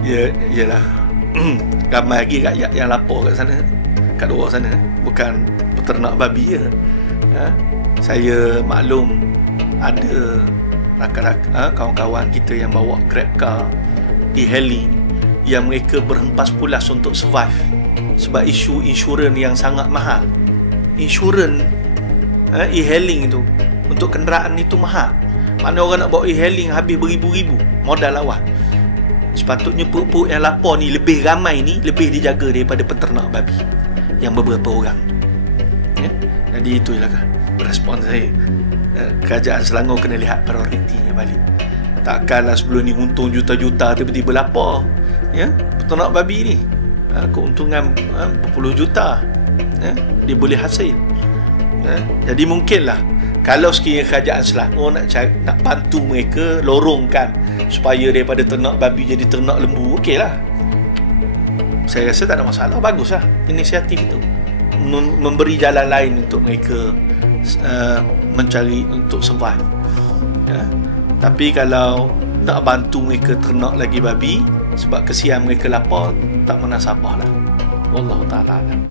Ya, iyalah. Ramai lagi rakyat yang lapor kat sana, kat luar sana, bukan peternak babi je. Saya maklum ada rakan-rakan, kawan-kawan kita yang bawa grab car, e-hailing, yang mereka berhempas pulas untuk survive sebab isu insurans yang sangat mahal. Insurans e-hailing itu untuk kenderaan itu mahal. Mana orang nak bawa e-hailing habis beribu-ribu modal awal. Sepatutnya perut-perut yang lapor ni lebih ramai ni, lebih dijaga daripada peternak babi yang beberapa orang. Jadi itulah respon saya. Kerajaan Selangor kena lihat prioritinya balik. Takkanlah sebelum ni untung juta-juta tiba-tiba lapor. Peternak babi ni keuntungan berpuluh juta dia boleh hasil. Jadi mungkinlah kalau sekiranya kerajaan Selangor nak bantu mereka, lorongkan supaya daripada ternak babi jadi ternak lembu, okeylah. Saya rasa tak ada masalah, baguslah inisiatif itu, memberi jalan lain untuk mereka mencari untuk survive. Tapi kalau nak bantu mereka ternak lagi babi sebab kesian mereka lapar, tak menasabah lah. Wallahu ta'ala alam.